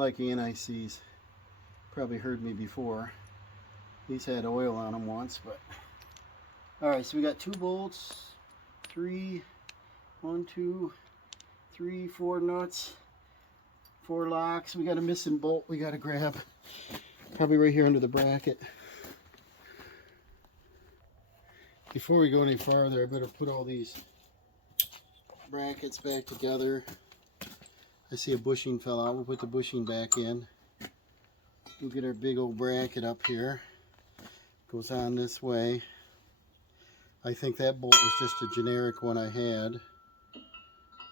like anti-seize. Probably heard me before. These had oil on them once, but alright, so we got 2 bolts, 3, 1, 2, 3, 4 nuts, 4 locks. We got a missing bolt we got to grab, probably right here under the bracket. Before we go any farther, I better put all these brackets back together. I see a bushing fell out. We'll put the bushing back in. We'll get our big old bracket up here. Goes on this way. I think that bolt was just a generic one I had.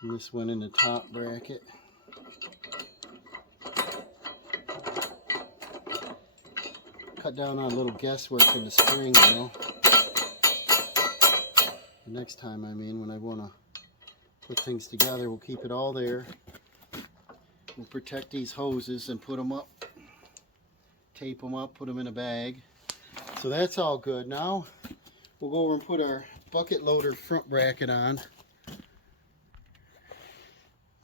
And this went in the top bracket. Cut down on a little guesswork in the spring, you know. The next time, I mean, when I want to put things together, we'll keep it all there. We'll protect these hoses and put them up. Tape them up, put them in a bag. So that's all good. Now we'll go over and put our bucket loader front bracket on.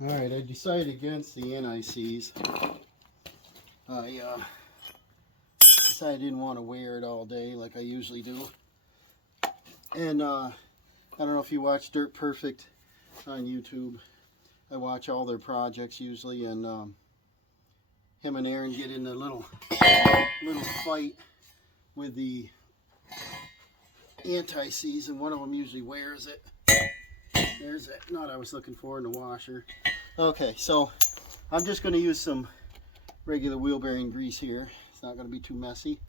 Alright, I decided against the anti-seize. I decided I didn't want to wear it all day like I usually do. And I don't know if you watch Dirt Perfect on YouTube. I watch all their projects usually, and him and Aaron get in a little fight with the anti-seize, and one of them usually wears it. There's that nut I was looking for in the washer. Okay, so I'm just going to use some regular wheel bearing grease here. It's not going to be too messy.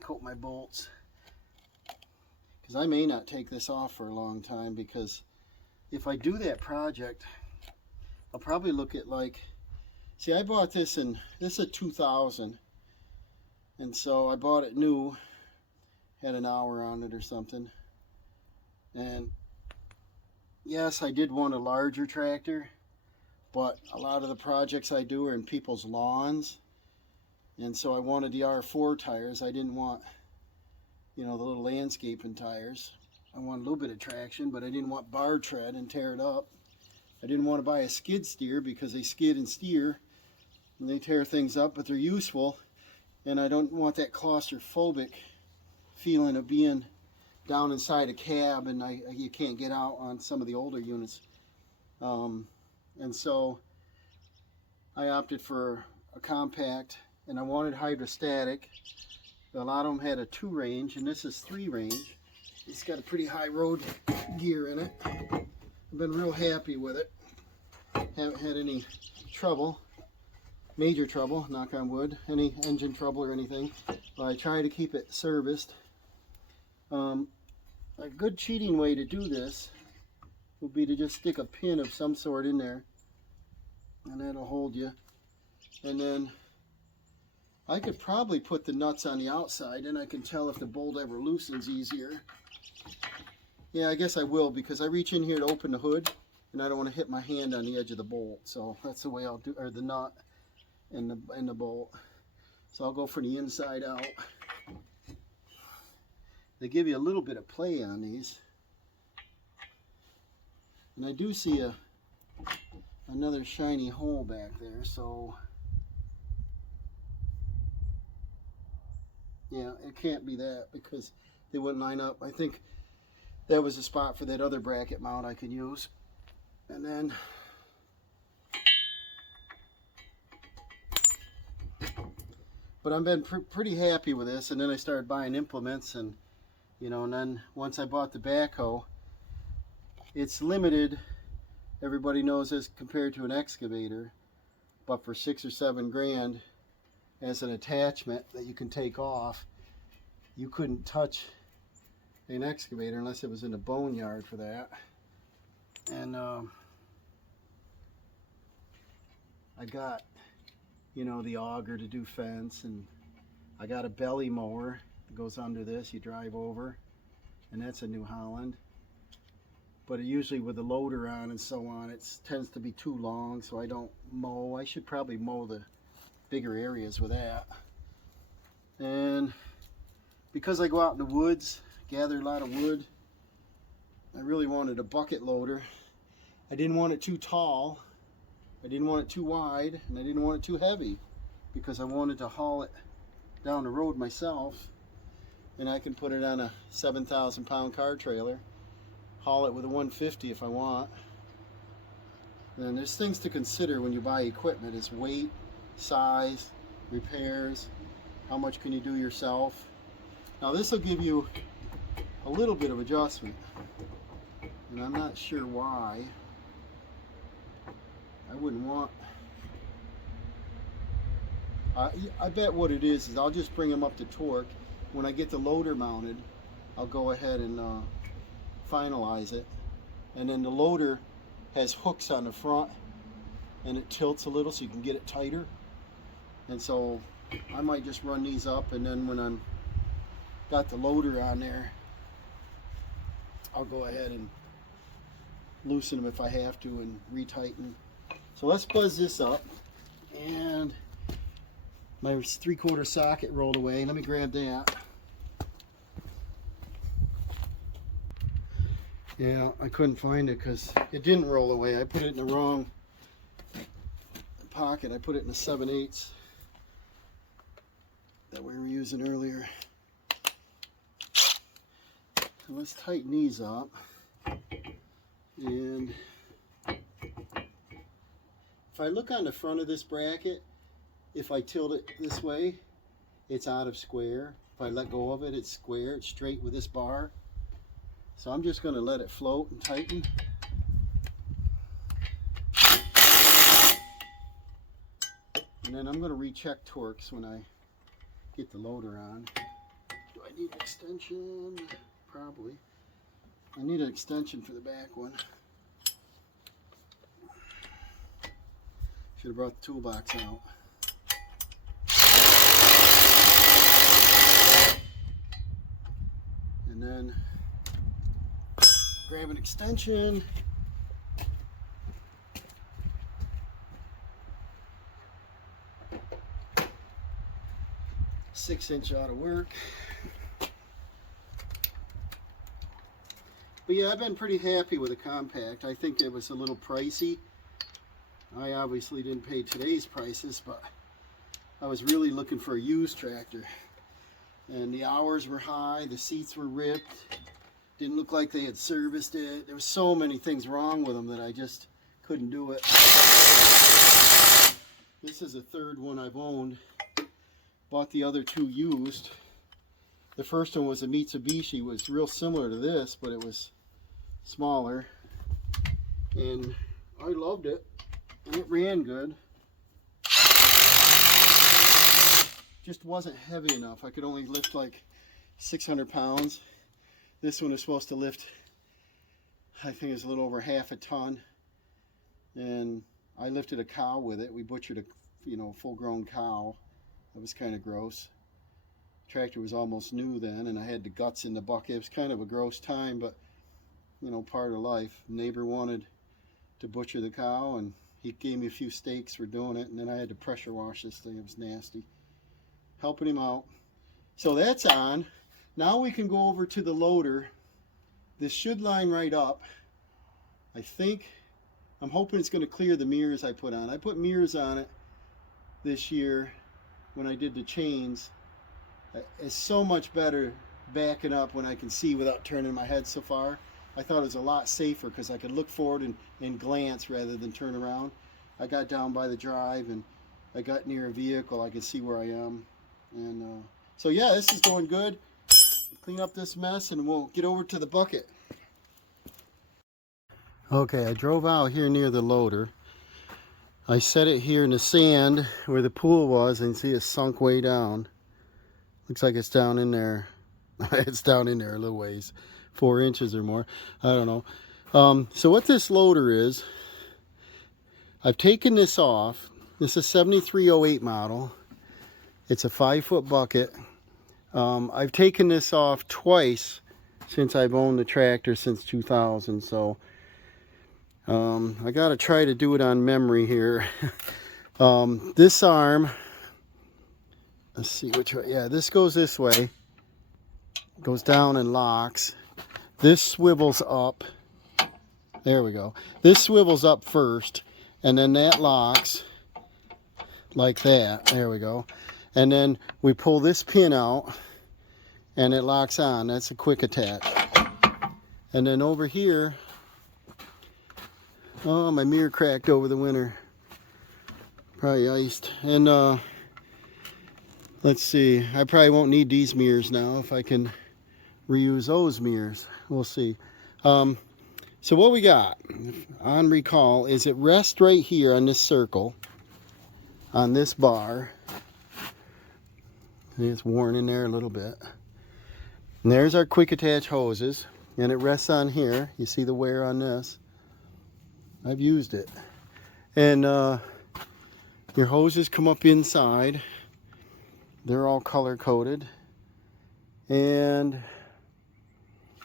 Coat my bolts, because I may not take this off for a long time, because if I do that project, I'll probably look at like, see, I bought this in, this is a 2000, and so I bought it new, had an hour on it or something, and yes, I did want a larger tractor, but a lot of the projects I do are in people's lawns, and so I wanted the R4 tires. I didn't want, you know, the little landscaping tires. I want a little bit of traction, but I didn't want bar tread and tear it up. I didn't want to buy a skid steer, because they skid and steer and they tear things up, but they're useful, and I don't want that claustrophobic feeling of being down inside a cab and you can't get out on some of the older units. And so I opted for a compact, and I wanted hydrostatic. A lot of them had a 2 range, and this is 3 range. It's got a pretty high road gear in it. I've been real happy with it. Haven't had any trouble, major trouble, knock on wood, any engine trouble or anything. But I try to keep it serviced. A good cheating way to do this would be to just stick a pin of some sort in there, and that'll hold you. And then I could probably put the nuts on the outside, and I can tell if the bolt ever loosens easier. Yeah, I guess I will, because I reach in here to open the hood, and I don't want to hit my hand on the edge of the bolt. So that's the way I'll do, or the nut and the bolt. So I'll go for the inside out. They give you a little bit of play on these, and I do see another shiny hole back there. So yeah, it can't be that, because they wouldn't line up. I think that was a spot for that other bracket mount I could use. And then but I've been pretty happy with this. And then I started buying implements, and you know, and then once I bought the backhoe, it's limited, everybody knows this, compared to an excavator, but for 6 or 7 grand as an attachment that you can take off, you couldn't touch an excavator unless it was in a boneyard for that. And I got, you know, the auger to do fence, and I got a belly mower that goes under this, you drive over, and that's a New Holland. But usually with the loader on and so on, it tends to be too long, so I don't mow. I should probably mow the bigger areas with that. And because I go out in the woods, gather a lot of wood, I really wanted a bucket loader. I didn't want it too tall, I didn't want it too wide and I didn't want it too heavy because I wanted to haul it down the road myself, and I can put it on a 7,000 pound car trailer, haul it with a 150 if I want. And there's things to consider when you buy equipment: is weight, size, repairs, how much can you do yourself. Now this will give you a little bit of adjustment, and I'm not sure why. I wouldn't want, I bet what it is I'll just bring them up to torque. When I get the loader mounted, I'll go ahead and finalize it. And then the loader has hooks on the front and it tilts a little so you can get it tighter. And so I might just run these up, and then when I'm got the loader on there, I'll go ahead and loosen them if I have to and retighten. So let's buzz this up. And my 3/4 socket rolled away. Let me grab that. Yeah, I couldn't find it because it didn't roll away. I put it in the wrong pocket. I put it in the 7/8 that we were using earlier. So let's tighten these up. And if I look on the front of this bracket, if I tilt it this way, it's out of square. If I let go of it, it's square. It's straight with this bar. So I'm just going to let it float and tighten. And then I'm going to recheck torques when I get the loader on. Do I need an extension? Probably. I need an extension for the back one. Should have brought the toolbox out. And then grab an extension. Six-inch ought to work. But yeah, I've been pretty happy with the compact. I think it was a little pricey. I obviously didn't pay today's prices, but I was really looking for a used tractor. And the hours were high, the seats were ripped, didn't look like they had serviced it. There were so many things wrong with them that I just couldn't do it. This is the third one I've owned. Bought the other two used. The first one was a Mitsubishi. It was real similar to this, but it was smaller. And I loved it. And it ran good. Just wasn't heavy enough. I could only lift like 600 pounds. This one is supposed to lift, I think it's a little over half a ton. And I lifted a cow with it. We butchered a full-grown cow. That was kind of gross. Tractor was almost new then, and I had the guts in the bucket. It was kind of a gross time, but part of life. Neighbor wanted to butcher the cow, and he gave me a few steaks for doing it, and then I had to pressure wash this thing. It was nasty. Helping him out. So that's on. Now we can go over to the loader. This should line right up. I'm hoping it's going to clear the mirrors I put on. I put mirrors on it this year when I did the chains. It's so much better backing up when I can see without turning my head so far. I thought it was a lot safer because I could look forward and glance rather than turn around. I got down by the drive and I got near a vehicle. I could see where I am. And so yeah, this is going good. Clean up this mess and we'll get over to the bucket. Okay, I drove out here near the loader. I set it here in the sand where the pool was, and see it's sunk way down. Looks like it's down in there. It's down in there a little ways, 4 inches or more. I don't know. So what this loader is, I've taken this off. This is a 7308 model. It's a 5-foot bucket. I've taken this off twice since I've owned the tractor since 2000. So I got to try to do it on memory here. This arm, let's see which way. Yeah, this goes this way. Goes down and locks. This swivels up. There we go. This swivels up first, and then that locks like that. There we go. And then we pull this pin out and it locks on. That's a quick attach. And then over here, oh, my mirror cracked over the winter. Probably iced. And let's see, I probably won't need these mirrors now if I can reuse those mirrors. We'll see. So what we got on recall is it rests right here on this circle, on this bar. It's worn in there a little bit. And there's our quick attach hoses, and it rests on here. You see the wear on this. I've used it. And your hoses come up inside. They're all color coded. And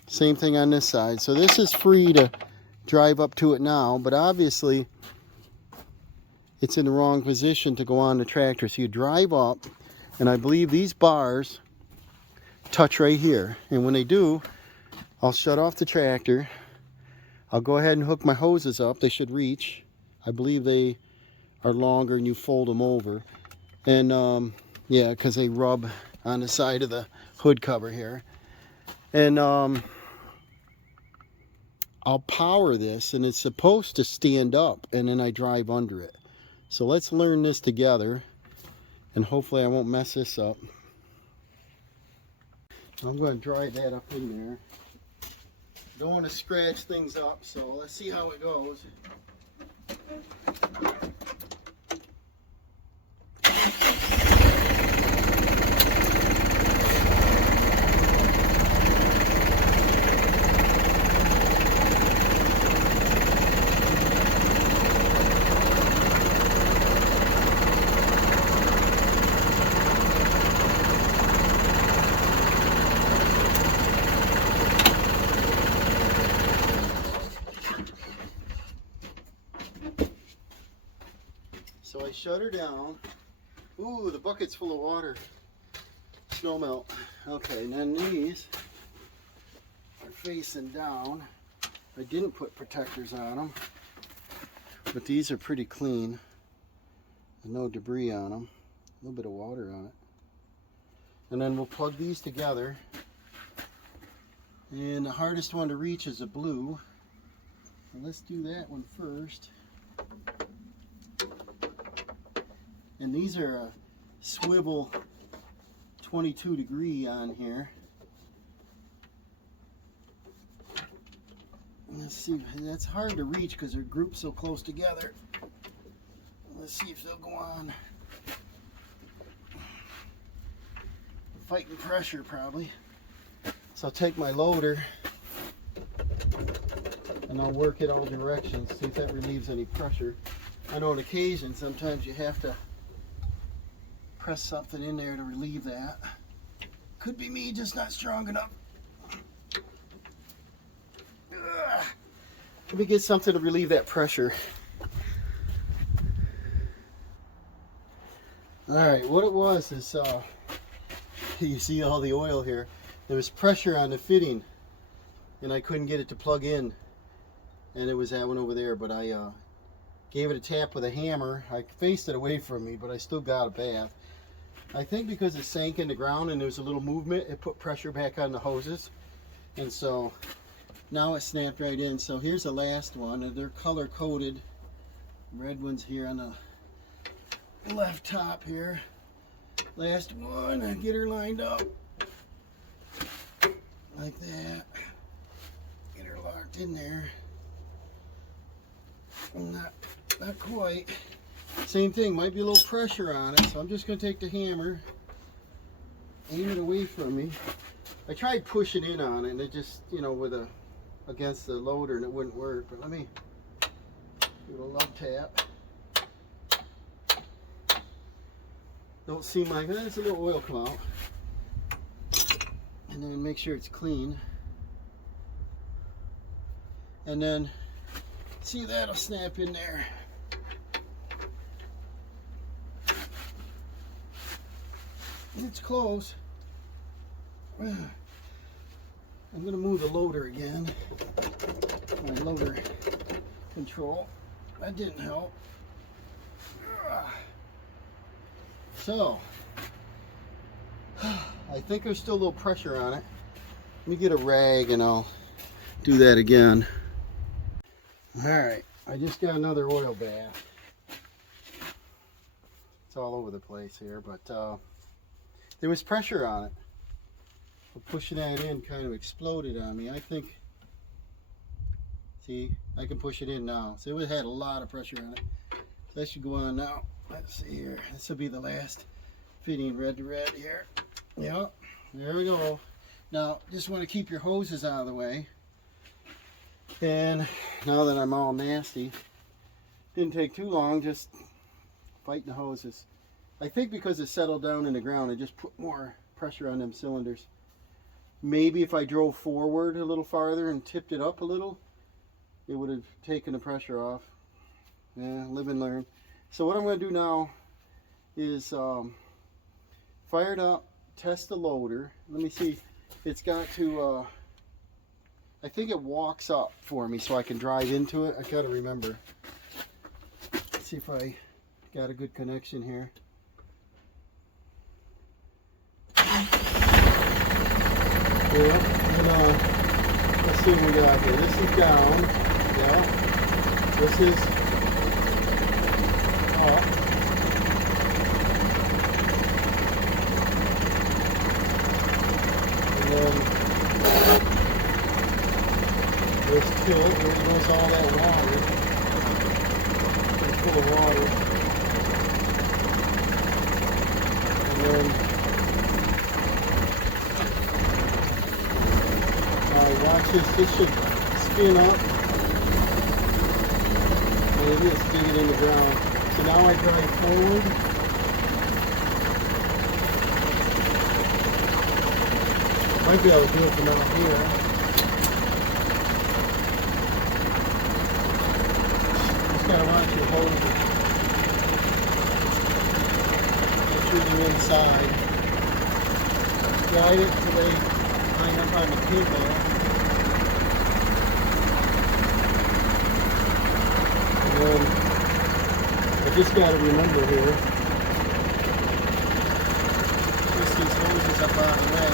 same thing on this side. So this is free to drive up to it now, but obviously it's in the wrong position to go on the tractor. So you drive up, and I believe these bars touch right here. And when they do, I'll shut off the tractor. I'll go ahead and hook my hoses up. They should reach. I believe they are longer and you fold them over. And yeah, because they rub on the side of the hood cover here. And I'll power this, and it's supposed to stand up, and then I drive under it. So let's learn this together, and hopefully I won't mess this up. I'm going to drive that up in there. Don't want to scratch things up, so let's see how it goes. So I shut her down. Ooh, the bucket's full of water. Snow melt. Okay, and then these are facing down. I didn't put protectors on them, but these are pretty clean. There's no debris on them. A little bit of water on it. And then we'll plug these together. And the hardest one to reach is the blue. So let's do that one first. And these are a swivel 22 degree on here. Let's see, that's hard to reach because they're grouped so close together. Let's see if they'll go on. Fighting pressure probably. So I'll take my loader and I'll work it all directions, see if that relieves any pressure. I know on occasion sometimes you have to press something in there to relieve that. Could be me just not strong enough. Let me get something to relieve that pressure. Alright, what it was is, you see all the oil here. There was pressure on the fitting and I couldn't get it to plug in. And it was that one over there, but I gave it a tap with a hammer. I faced it away from me, but I still got a bath. I think because it sank in the ground and there was a little movement, it put pressure back on the hoses. And so now it snapped right in. So here's the last one, and they're color coded. Red one's here on the left top here. Last one, I get her lined up like that. Get her locked in there. Not quite. Same thing, might be a little pressure on it, so I'm just going to take the hammer, aim it away from me. I tried pushing in on it, and it just, you know, against the loader, and it wouldn't work. But let me do a love tap. Don't seem like there's a little oil come out, and then make sure it's clean, and then see that'll snap in there. It's close. I'm going to move the loader again. My loader control. that didn't help. So, I think there's still a little pressure on it. Let me get a rag and I'll do that again. Alright, I just got another oil bath. It's all over the place here, but there was pressure on it. Pushing that in kind of exploded on me. I think, see, I can push it in now. So it had a lot of pressure on it. So that should go on now. Let's see here. This will be the last fitting, red to red here. Yep, there we go. Now, just want to keep your hoses out of the way. And now that I'm all nasty, didn't take too long, just fighting the hoses. I think because it settled down in the ground, it just put more pressure on them cylinders. Maybe if I drove forward a little farther and tipped it up a little, it would have taken the pressure off. Yeah, live and learn. So what I'm going to do now is fire it up, test the loader. Let me see. It's got to, I think it walks up for me so I can drive into it. I got to remember. Let's see if I got a good connection here. Yeah, and let's see what we got here. This is down. Yeah. This is up. And then there's tilt. Here goes all that water. It's full of water. And then watch this should spin up. And it is digging in the ground. So now I drive forward. Might be able to do it from out here. Just gotta watch your hose. Make sure they're inside. Guide it till they line up on the pinball. I just got to remember here, twist these hoses up out of the way.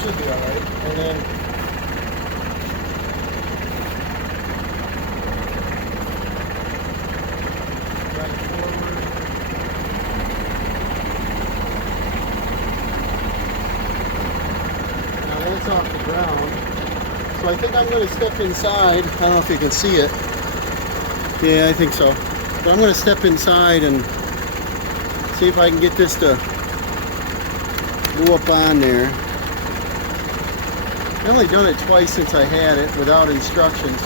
Should be alright. And then right forward. Now that's off the ground. So I think I'm going to step inside. I don't know if you can see it. Yeah, I think so. So I'm going to step inside and see if I can get this to go up on there. I've only done it twice since I had it without instructions.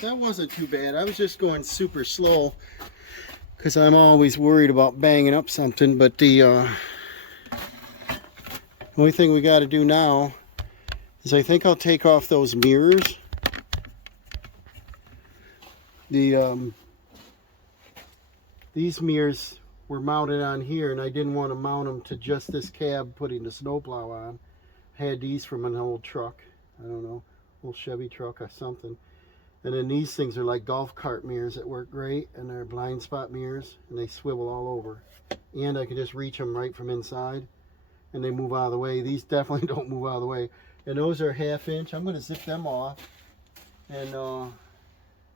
that wasn't too bad. I was just going super slow because I'm always worried about banging up something. But the only thing we got to do now is I think I'll take off those mirrors. These mirrors were mounted on here, and I didn't want to mount them to just this cab putting the snowplow on. I had these from an old truck. I don't know, old Chevy truck or something. And then these things are like golf cart mirrors that work great, and they're blind spot mirrors, and they swivel all over. And I can just reach them right from inside, and they move out of the way. These definitely don't move out of the way. And those are 1/2 inch. I'm going to zip them off. And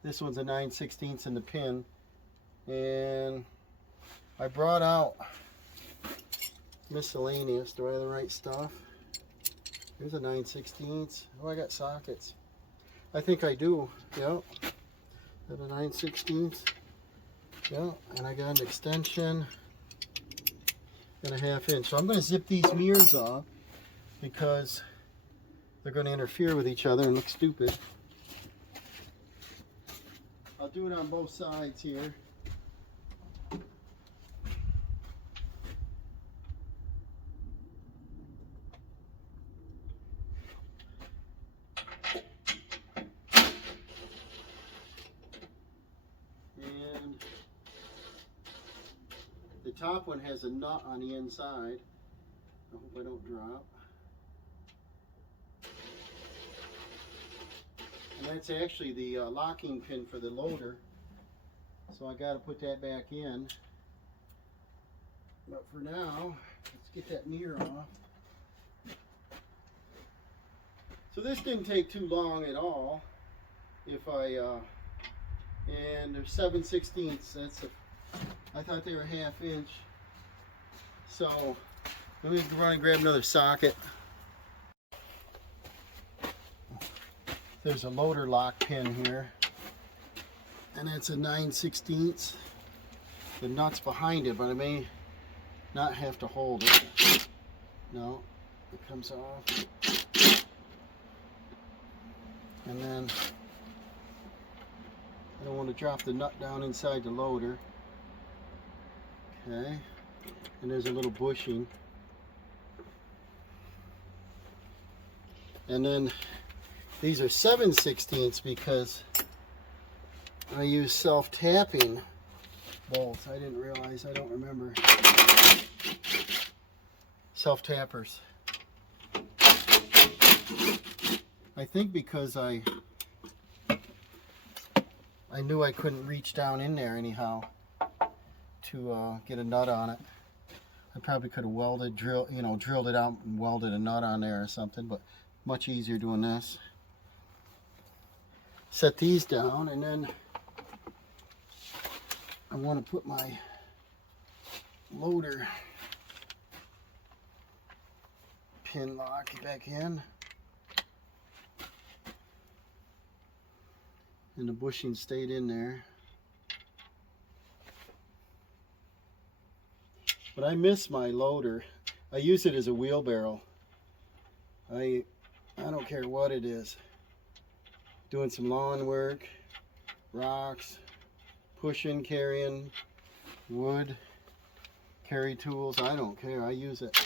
this one's a 9/16 in the pin. And I brought out miscellaneous. Do I have the right stuff? Here's a 9/16. Oh, I got sockets. I think I do. Yep. Got a 9/16. Yep. And I got an extension and a 1/2 inch. So I'm going to zip these mirrors off because they're going to interfere with each other and look stupid. I'll do it on both sides here. And the top one has a nut on the inside. I hope I don't drop. And that's actually the locking pin for the loader. So I got to put that back in. But for now, let's get that mirror off. So this didn't take too long at all. If I, and they're 7/16. I thought they were 1/2 inch. So let me run and grab another socket. There's a loader lock pin here, and it's a 9/16. The nut's behind it, but I may not have to hold it. No, it comes off. And then I don't want to drop the nut down inside the loader. Okay, and there's a little bushing. And then these are 7/16 because I use self-tapping bolts. I didn't realize, I don't remember. Self-tappers. I think because I knew I couldn't reach down in there anyhow to get a nut on it. I probably could have welded, drilled it out and welded a nut on there or something, but much easier doing this. Set these down, and then I want to put my loader pin lock back in. And the bushing stayed in there. But I miss my loader. I use it as a wheelbarrow. I don't care what it is. Doing some lawn work, rocks, pushing, carrying, wood, carry tools. I don't care. I use it.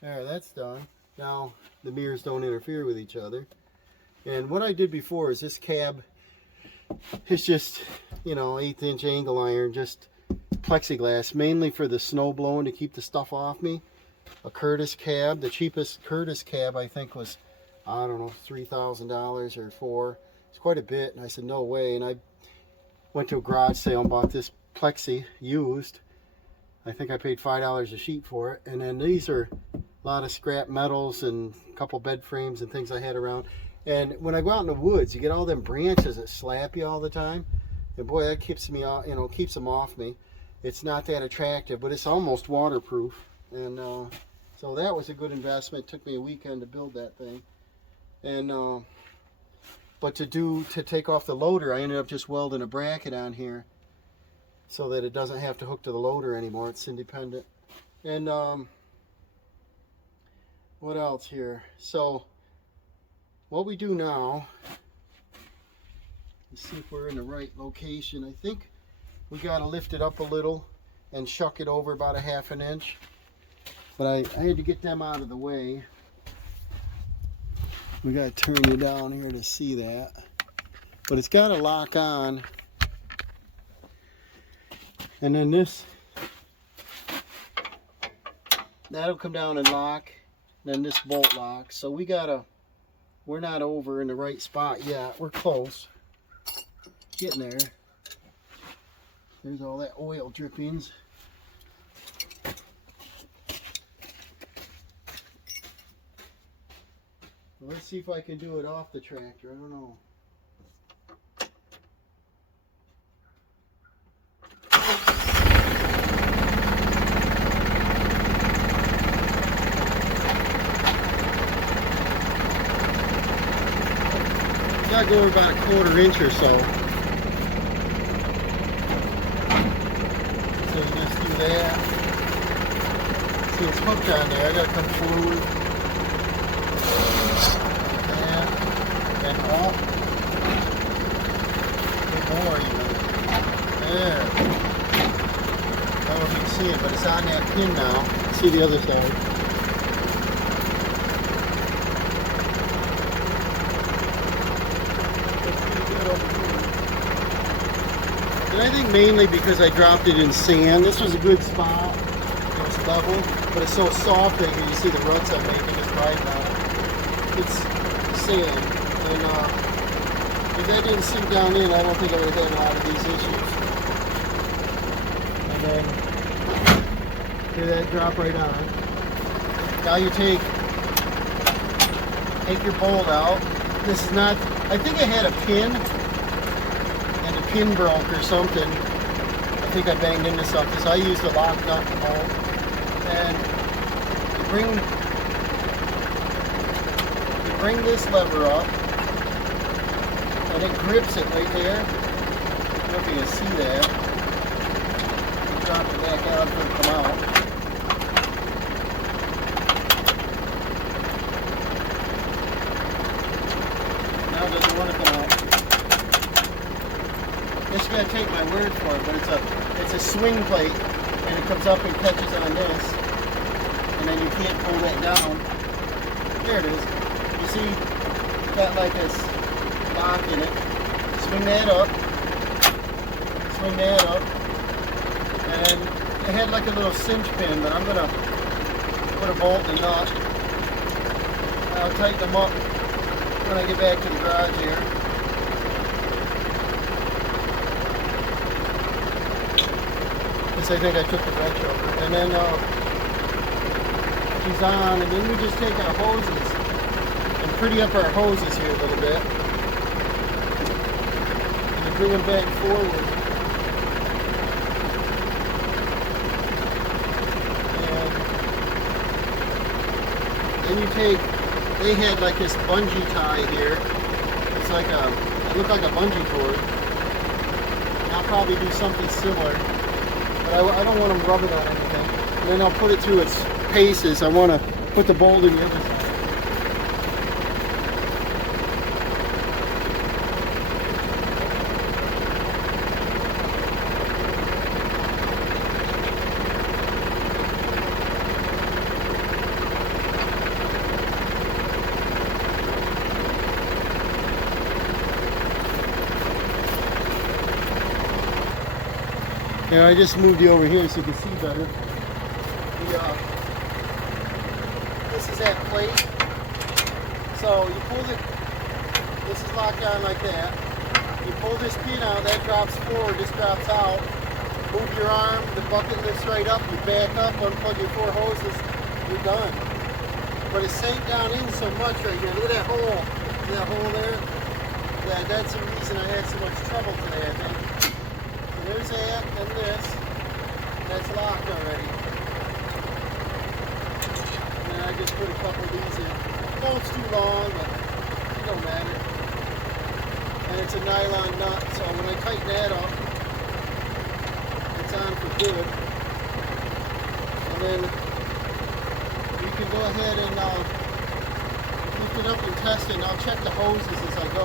There, that's done. Now the mirrors don't interfere with each other. And what I did before is this cab is just, 1/8 inch angle iron, just plexiglass, mainly for the snow blowing to keep the stuff off me. A Curtis cab, the cheapest Curtis cab I think was, I don't know, $3,000 or $4,000. It's quite a bit. And I said, no way. And I went to a garage sale and bought this plexi used. I think I paid $5 a sheet for it. And then these are a lot of scrap metals and a couple bed frames and things I had around. And when I go out in the woods, you get all them branches that slap you all the time. And boy, that keeps me off, keeps them off me. It's not that attractive, but it's almost waterproof. And so that was a good investment. It took me a weekend to build that thing. And but to take off the loader, I ended up just welding a bracket on here so that it doesn't have to hook to the loader anymore. It's independent. And what else here? So what we do now Let's see if we're in the right location. I think we got to lift it up a little and shuck it over about a ½ an inch. But I had to get them out of the way. We got to turn you down here to see that. But it's got to lock on. And then this, that'll come down and lock. Then this bolt locks. So we're not over in the right spot yet. We're close. Getting there. There's all that oil drippings. Well, let's see if I can do it off the tractor. I don't know. Gotta go over about a ½ inch or so. So you just do that. See, it's hooked on there. I gotta come forward. And up. A bit more even. There. I don't know if you can see it, but it's on that pin now. See the other side. And I think mainly because I dropped it in sand. This was a good spot. It was level, but it's so soft that you see the ruts I'm making just right now. It's sand. And if that didn't sink down in, I don't think I would have had a lot of these issues. And then, hear that drop right on. Now you take your bolt out. This is not, I think I had a pin, and the pin broke or something. I think I banged into something, so I used a lock nut and bolt. And you bring this lever up, and it grips it right there. I don't know if you can see that. You drop it back out and it'll come out. Now it doesn't want to come out. This is going to take my word for it, but it's a swing plate, and it comes up and catches on this, and then you can't pull that down. There it is. You see, it's got like this lock in it. Swing that up, and it had like a little cinch pin, but I'm gonna put a bolt and a nut. I'll tighten them up when I get back to the garage here. This I think I took the wrench over, and then she's on, and then we just take our hoses and pretty up our hoses here a little bit. Bring them back forward. And then you take, they had like this bungee tie here. It's like it looked like a bungee cord. And I'll probably do something similar. But I don't want them rubbing on anything. And then I'll put it through its paces. I want to put the bolt in the other side. Yeah, I just moved you over here so you can see better. This is that plate. So you pull it, this is locked on like that. You pull this pin out, that drops forward, this drops out. Move your arm, the bucket lifts right up, you back up, unplug your 4 hoses, you're done. But it sank down in so much right here. Look at that hole. See that hole there? Yeah, that's the reason I had so much trouble today, I think. There's that and this. That's locked already. And then I just put a couple of these in. The bolt's too long, but it don't matter. And it's a nylon nut, so when I tighten that up, it's on for good. And then you can go ahead and lift it up and test it, and I'll check the hoses as I go.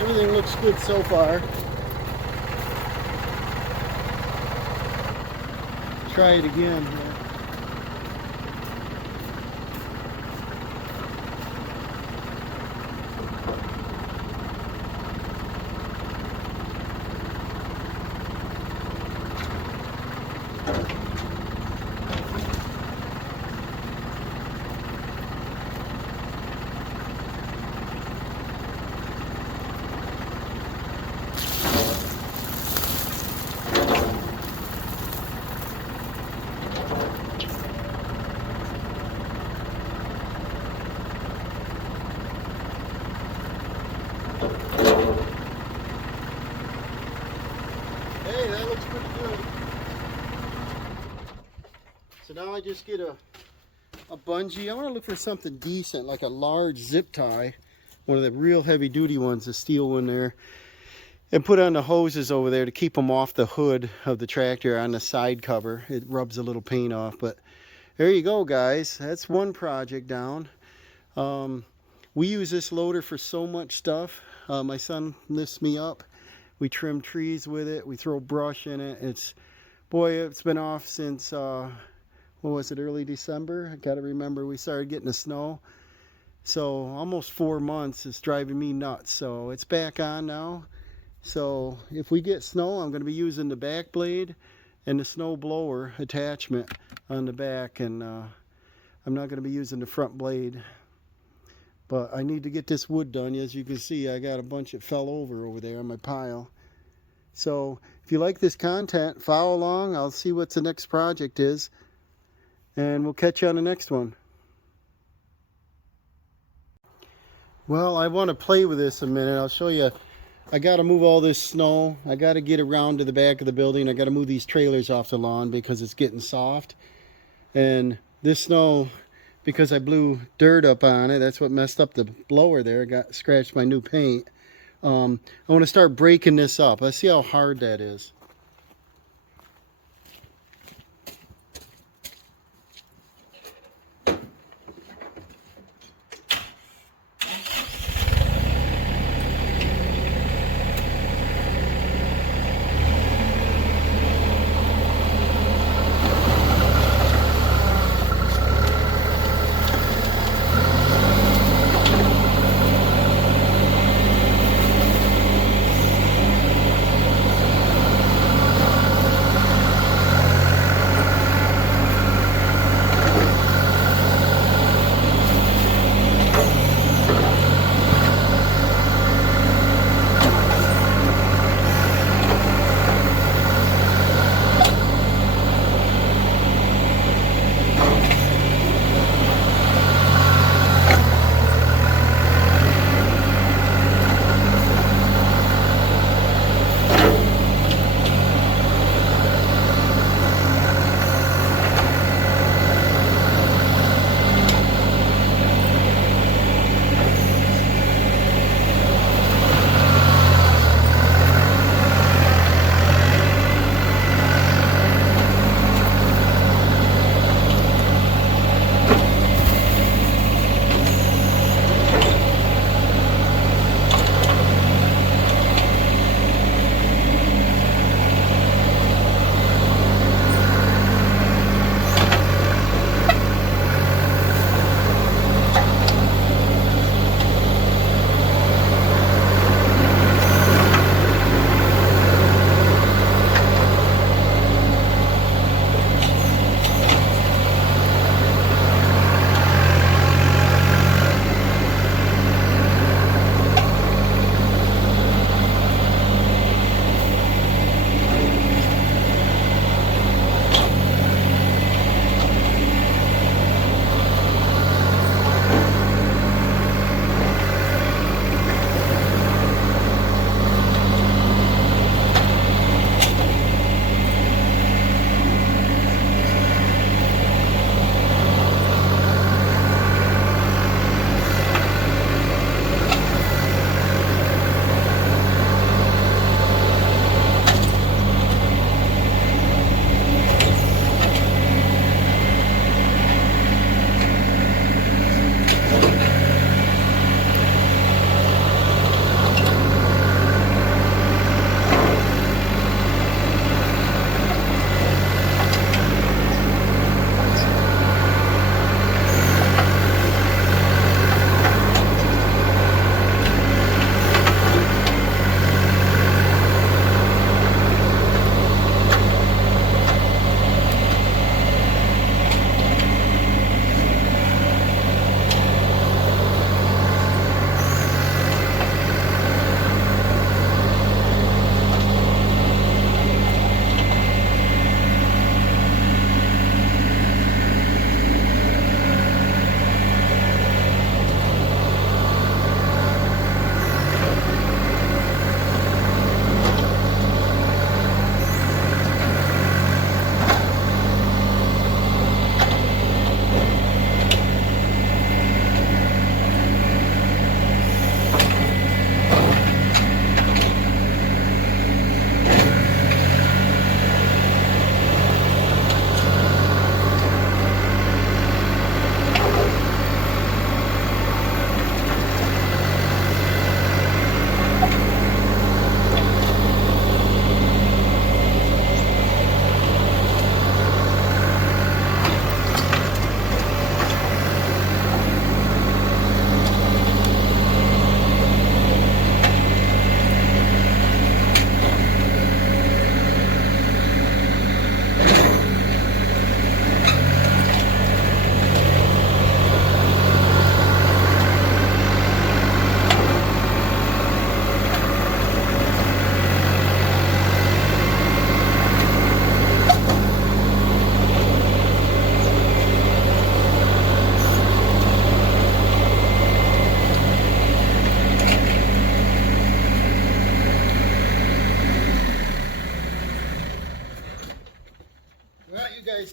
Everything looks good so far. Try it again here. Hey, that looks pretty good. So now I just get a bungee. I want to look for something decent, like a large zip tie, one of the real heavy duty ones, a steel one there, and put on the hoses over there to keep them off the hood of the tractor on the side cover. It rubs a little paint off, but there you go, guys. That's one project down. We use this loader for so much stuff. My son lifts me up. We trim trees with it. We throw brush in it. It's been off since, what was it, early December? I got to remember we started getting the snow. So almost 4 months. It's driving me nuts. So it's back on now. So if we get snow, I'm going to be using the back blade and the snow blower attachment on the back. And I'm not going to be using the front blade. But I need to get this wood done. As you can see, I got a bunch that fell over there on my pile. So if you like this content, follow along. I'll see what the next project is. And we'll catch you on the next one. Well, I want to play with this a minute. I'll show you. I got to move all this snow. I got to get around to the back of the building. I got to move these trailers off the lawn because it's getting soft. And this snow, because I blew dirt up on it, that's what messed up the blower there. Scratched my new paint. I want to start breaking this up. Let's see how hard that is.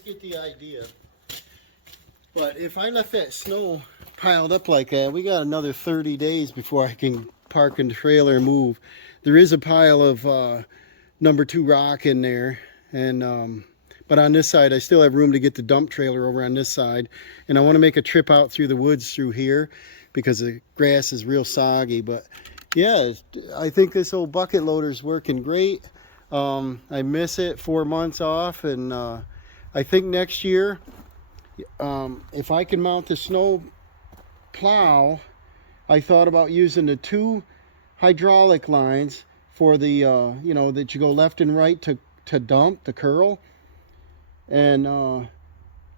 get the idea. But if I left that snow piled up like that, we got another 30 days before I can park in the trailer and move. There is a pile of number 2 rock in there, and but on this side I still have room to get the dump trailer over on this side, and I want to make a trip out through the woods through here because the grass is real soggy. But yeah, I think this old bucket loader is working great. I miss it, 4 months off, and I think next year, if I can mount the snow plow, I thought about using the 2 hydraulic lines for the you know, that you go left and right to dump the curl, and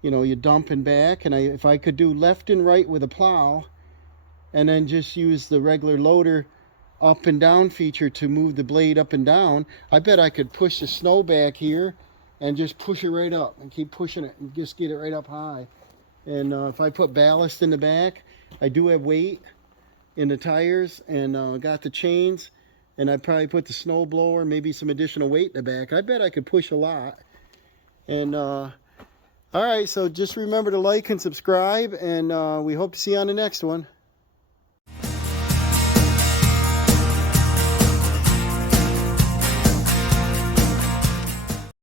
you know, you dump and back, and if I could do left and right with a plow, and then just use the regular loader up and down feature to move the blade up and down, I bet I could push the snow back here and just push it right up and keep pushing it and just get it right up high. And if I put ballast in the back, I do have weight in the tires, and got the chains, and I probably put the snow blower, maybe some additional weight in the back. I bet I could push a lot. And all right, so just remember to like and subscribe, and we hope to see you on the next one.